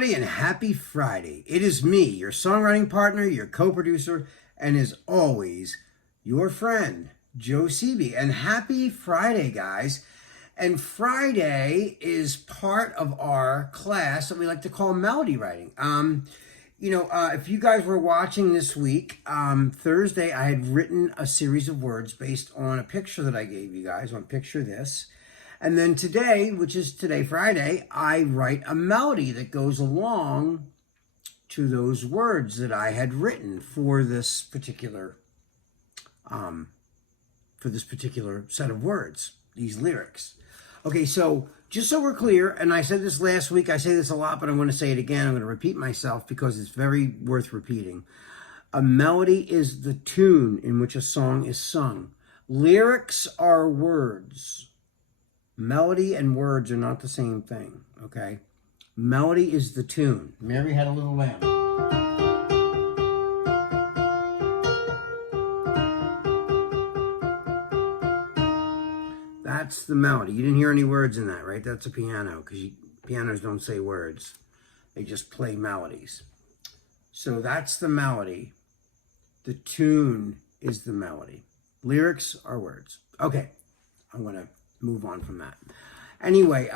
everybody, and happy Friday. It is me, your songwriting partner, your co-producer, and as always, your friend, Joe Seavey. And happy Friday, guys. And Friday is part of our class that we like to call melody writing. If you guys were watching this week, Thursday, I had written a series of words based on a picture that I gave you guys on Picture This. And then today, which is today, Friday, I write a melody that goes along to those words that I had written for this particular set of words, these lyrics. Okay, so just so we're clear, and I said this last week, I say this a lot, but I'm going to say it again. I'm going to repeat myself because it's very worth repeating. A melody is the tune in which a song is sung. Lyrics are words. Melody and words are not the same thing, okay? Melody is the tune. Mary Had a Little Lamb. That's the melody. You didn't hear any words in that, right? That's a piano, because pianos don't say words. They just play melodies. So that's the melody. The tune is the melody. Lyrics are words. Okay, I'm going to move on from that. Anyway,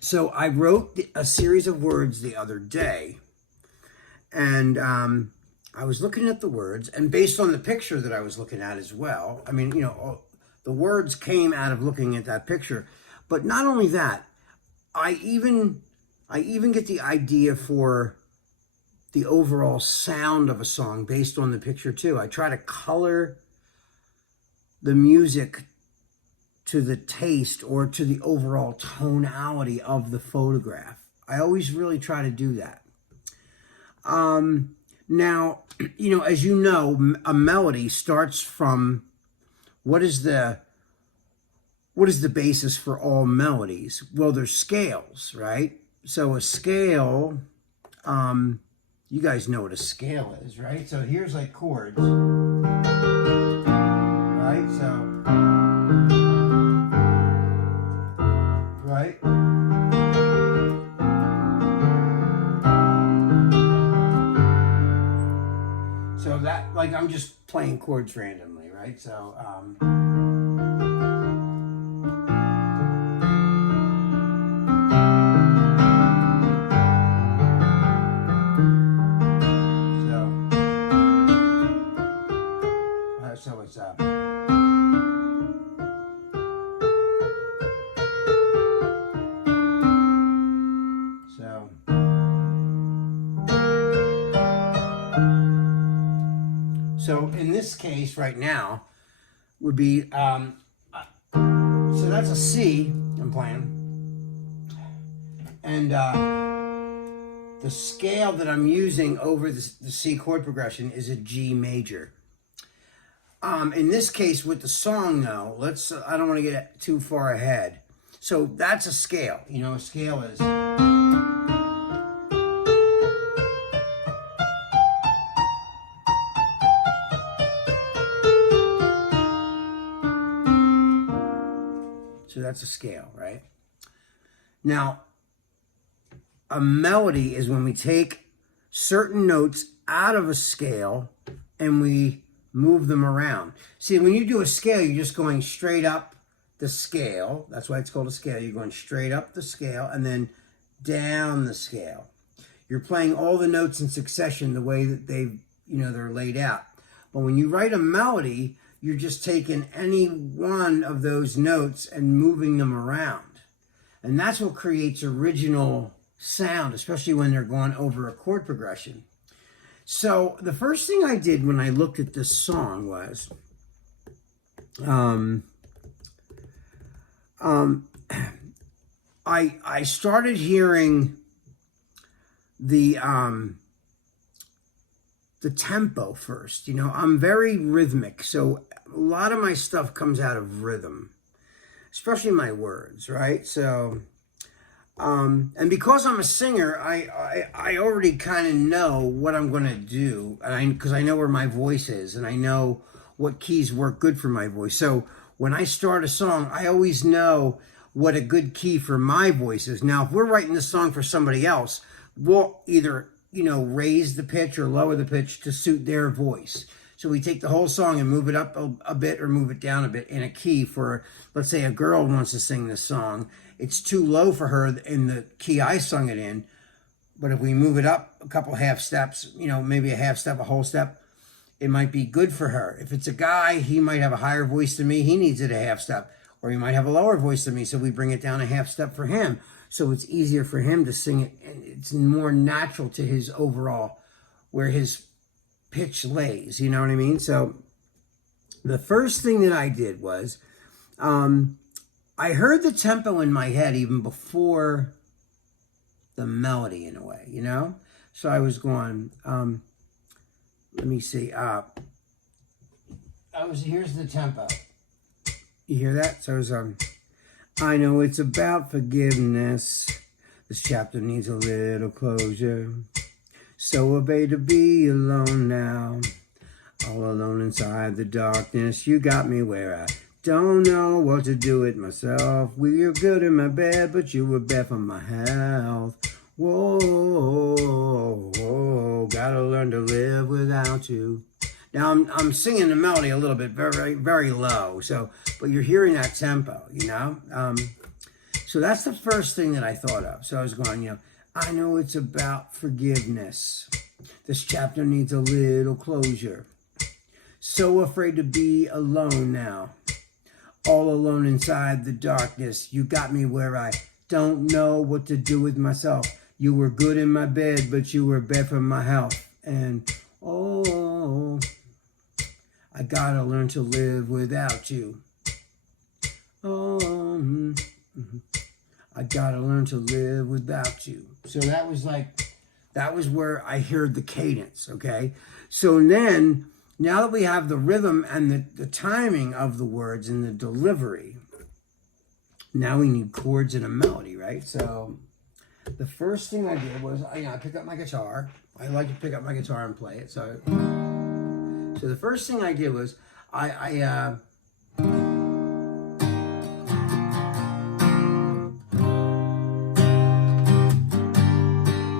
so I wrote a series of words the other day, and I was looking at the words, and based on the picture that I was looking at as well, I mean, the words came out of looking at that picture. But not only that, I even get the idea for the overall sound of a song based on the picture too. I try to color the music to the taste or to the overall tonality of the photograph. I always really try to do that. Now, as you know, a melody starts from what is the basis for all melodies? Well, there's scales, right? So a scale, you guys know what a scale is, right? So here's like chords, right? Right? So that, like, I'm just playing chords randomly, right? So, so it's So in this case right now would be, so that's a C I'm playing. And the scale that I'm using over the C chord progression is a G major. In this case with the song though, I don't want to get too far ahead. So that's a scale. A scale is... So that's a scale, right? Now, a melody is when we take certain notes out of a scale and we move them around. See, when you do a scale, you're just going straight up the scale. That's why it's called a scale. You're going straight up the scale and then down the scale. You're playing all the notes in succession the way that they're laid out. But when you write a melody, you're just taking any one of those notes and moving them around. And that's what creates original sound, especially when they're going over a chord progression. So the first thing I did when I looked at this song was, I started hearing the tempo first. I'm very rhythmic, so a lot of my stuff comes out of rhythm, especially my words, right? So, and because I'm a singer, I already kind of know what I'm going to do, and because I know where my voice is, and I know what keys work good for my voice. So when I start a song, I always know what a good key for my voice is. Now, if we're writing this song for somebody else, we'll either, raise the pitch or lower the pitch to suit their voice. So we take the whole song and move it up a bit or move it down a bit in a key for, let's say a girl wants to sing this song. It's too low for her in the key I sung it in. But if we move it up a couple half steps, maybe a half step, a whole step, it might be good for her. If it's a guy, he might have a higher voice than me. He needs it a half step. Or he might have a lower voice than me, so we bring it down a half step for him. So it's easier for him to sing it, and it's more natural to his overall, where his pitch lays, you know what I mean? So the first thing that I did was, I heard the tempo in my head even before the melody in a way, So I was going, let me see, here's the tempo. You hear that? So it was, I know it's about forgiveness. This chapter needs a little closure. So afraid to be alone now. All alone inside the darkness. You got me where I don't know what to do with myself. We were good in my bed, but you were bad for my health. Whoa, gotta learn to live without you. Now I'm singing the melody a little bit very, very low. So, but you're hearing that tempo, So that's the first thing that I thought of. So I was going, I know it's about forgiveness. This chapter needs a little closure. So afraid to be alone now. All alone inside the darkness. You got me where I don't know what to do with myself. You were good in my bed, but you were bad for my health. And, I gotta learn to live without you. I gotta learn to live without you. So that was where I heard the cadence, okay? So then, now that we have the rhythm and the timing of the words and the delivery, now we need chords and a melody, right? So the first thing I did was, I picked up my guitar. I like to pick up my guitar and play it. So the first thing I did was,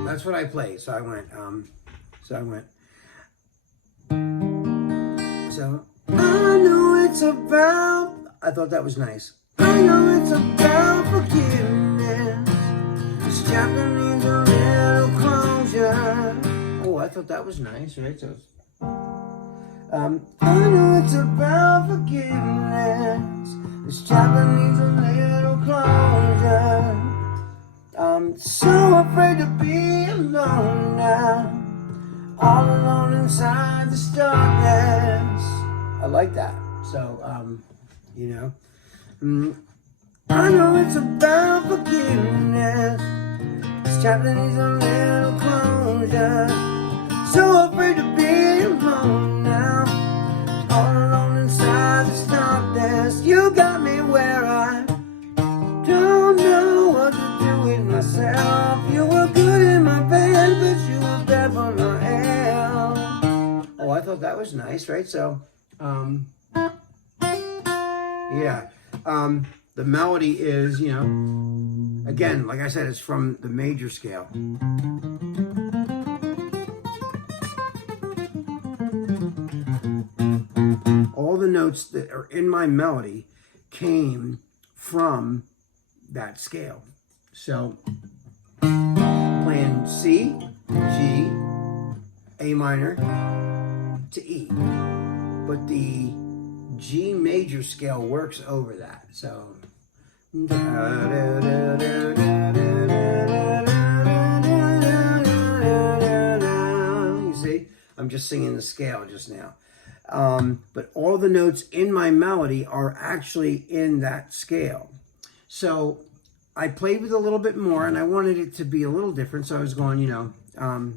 that's what I played. So I went, so I know it's about, I thought that was nice. I know it's about forgiveness. This chapter needs a little closure. Oh, I thought that was nice, right? So I know it's about forgiveness. This chapter needs a little closure. I'm so afraid to be alone now. All alone inside this darkness. I like that. So, I know it's about forgiveness. This chapter needs a little closure. So afraid to be alone now. All alone inside this darkness. You got me where I don't know what to do with myself. You were good in my bed, but you were bad for my health. Oh, I thought that was nice, right? So, the melody is, again, like I said, it's from the major scale. All the notes that are in my melody came from that scale. So, playing C, G, A minor to E. But the G major scale works over that. So, you see, I'm just singing the scale just now. But all the notes in my melody are actually in that scale. So I played with a little bit more, and I wanted it to be a little different. So I was going, I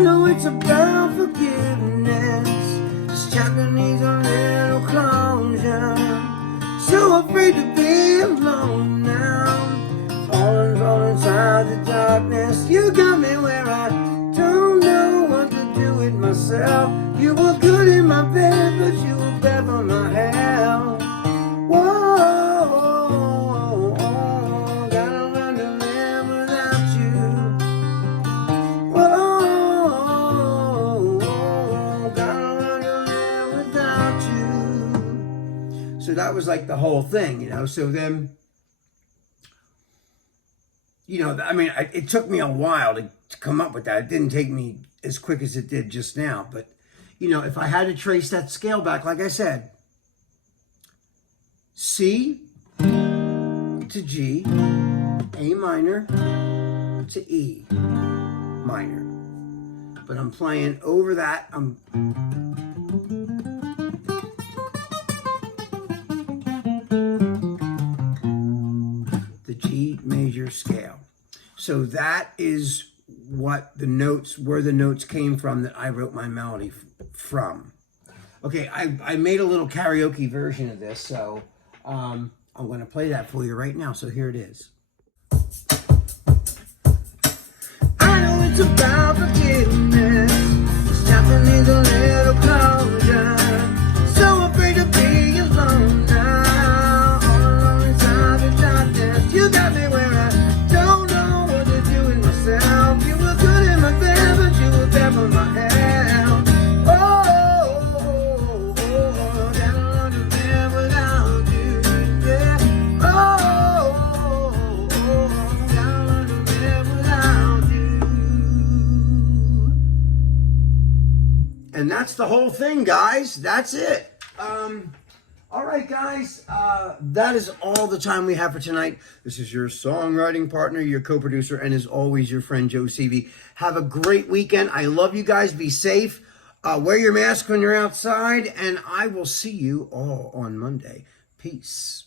know it's about forgiveness. This chapter needs a little closure. So afraid to be alone now. All inside the darkness. You got me where I don't know what to do with myself. You were good in my bed, but you were bad for my health. Whoa, So that was like the whole thing, you know. So then, you know, I mean, it took me a while to come up with that. It didn't take me as quick as it did just now. But, you know, if I had to trace that scale back, like I said, C to G, A minor to E minor. But I'm playing over that. The G major scale. So that is what the notes, where the notes came from that I wrote my melody from. Okay, I made a little karaoke version of this, so I'm going to play that for you right now. So here it is. I know it's about forgiveness. This chapter needs a little closure. So afraid to be alone now. All alone inside the darkness. You got me where I don't know what to do with myself. You were good in my bed, but you were bad for my health. And that's the whole thing, guys. That's it. All right, guys. That is all the time we have for tonight. This is your songwriting partner, your co-producer, and as always, your friend Joe Seavey. Have a great weekend. I love you guys. Be safe. Wear your mask when you're outside, and I will see you all on Monday. Peace.